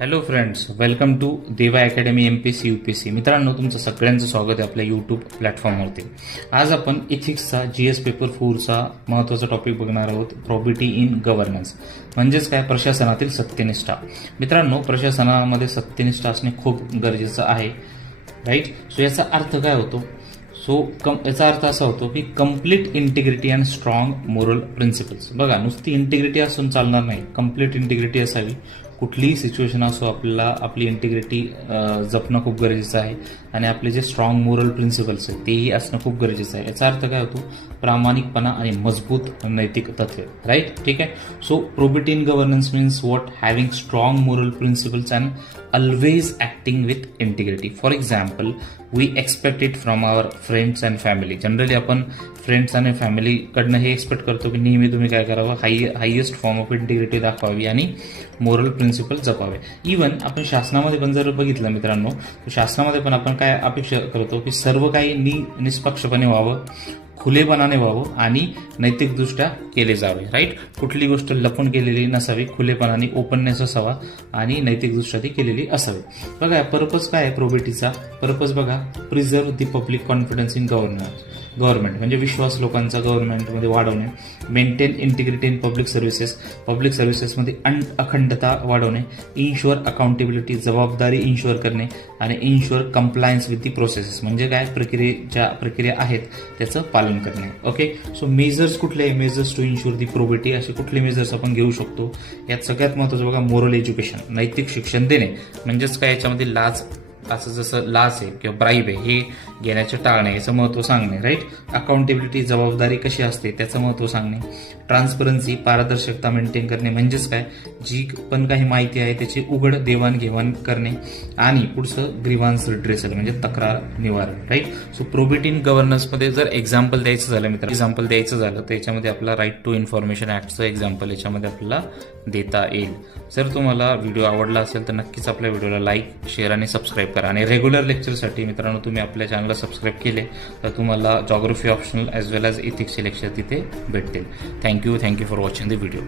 Hello friends, welcome to देवा academy MPSC UPSC. मित्रांनो, तुमचं सगळ्यांचं स्वागत आहे आपल्या यूट्यूब प्लॅटफॉर्मवरती. आज आपण इथिक्सचा GS पेपर 4चा महत्त्वाचा टॉपिक बघणार आहोत, प्रॉबिटी इन गव्हर्नन्स. म्हणजेच काय, प्रशासनातील सत्यनिष्ठा. मित्रांनो, प्रशासनामध्ये सत्यनिष्ठा असणे खूप गरजेचं आहे, राईट. सो याचा अर्थ काय होतो? याचा अर्थ असा होतो की complete integrity and strong moral principles. बघा, नुसती इंटिग्रिटी असून चालणार नाही, कम्प्लीट इंटिग्रिटी असावी. कुठलीही सिच्युएशन असो, आपल्याला आपली इंटिग्रिटी जपणं खूप गरजेचं आहे आणि आपले जे स्ट्रॉंग मोरल प्रिन्सिपल्स आहेत तेही असणं खूप गरजेचं आहे. याचा अर्थ काय होतो? प्रामाणिकपणा आणि मजबूत नैतिक तत्त्वे, राईट. ठीक आहे. So probity in governance means what? Having strong moral principles and always acting with integrity. For example, we expect it from our friends and family. Generally आपण फ्रेंड्स आणि फॅमिलीकडनं हे एक्सपेक्ट करतो की नेहमी तुम्ही काय करावं? हायेस्ट फॉर्म ऑफ इंटिग्रिटी दाखवावी आणि मोरल प्रिन्सिपल जपावे. इव्हन आपण शासनामध्ये पण जर बघितलं मित्रांनो, तर शासनामध्ये पण आपण काय अपेक्षा करतो की सर्व काही निष्पक्षपणे व्हावं, खुलेपणाने व्हावं आणि नैतिकदृष्ट्या केले जावे, राईट. कुठली गोष्ट लपून केलेली नसावी, खुलेपणाने ओपननेस असावा आणि नैतिकदृष्ट्या ती केलेली असावी. बघा, पर्पज काय आहे प्रोबिटीचा? पर्पज बघा, preserve the public confidence in government म्हणजे विश्वास लोकांचा गव्हर्नमेंटमध्ये वाढवणे. मेंटेन इंटिग्रिटी इन पब्लिक सर्व्हिसेसमध्ये अखंडता वाढवणे. इन्शुअर अकाउंटेबिलिटी, जबाबदारी इन्शुअर करणे आणि ensure compliance with the processes म्हणजे काय, प्रक्रिया आहेत त्याचं पालन करणे. ओके. सो मेजर्स कुठले? Measures to ensure the probity. असे कुठले मेजर्स आपण घेऊ शकतो? यात सगळ्यात महत्त्वाचं बघा, मोरल एज्युकेशन, नैतिक शिक्षण देणे. म्हणजेच काय, याच्यामध्ये लाच, असं जसं लाच आहे किंवा ब्राईब आहे हे घेण्याचे टाळणे, याचं महत्त्व सांगणे, राईट. अकाउंटेबिलिटी, जबाबदारी कशी असते त्याचं महत्त्व सांगणे. ट्रान्सपरन्सी, पारदर्शकता मेंटेन करणे. म्हणजेच काय, जी पण काही माहिती आहे त्याची उघड देवाणघेवाण करणे. आणि पुढचं ग्रीव्हान्स रिड्रेसल म्हणजे तक्रार निवारण, राईट. सो प्रोबिटी इन गव्हर्नन्समध्ये जर एक्झाम्पल द्यायचं झालं तर याच्यामध्ये आपला राईट टू इन्फॉर्मेशन ॲक्टचं एक्झाम्पल याच्यामध्ये आपल्याला देता येईल. जर तुम्हाला व्हिडिओ आवडला असेल तर नक्कीच आपल्या व्हिडिओला लाईक, शेअर आणि सबस्क्राईब करा. आणि रेग्युलर लेक्चरसाठी मित्रांनो, तुम्ही आपल्या चॅनलला सबस्क्राईब केले तर तुम्हाला जॉग्राफी ऑप्शनल ॲज वेल ॲज इथिक्सचे लेक्चर तिथे भेटतील. Thank you for watching the video.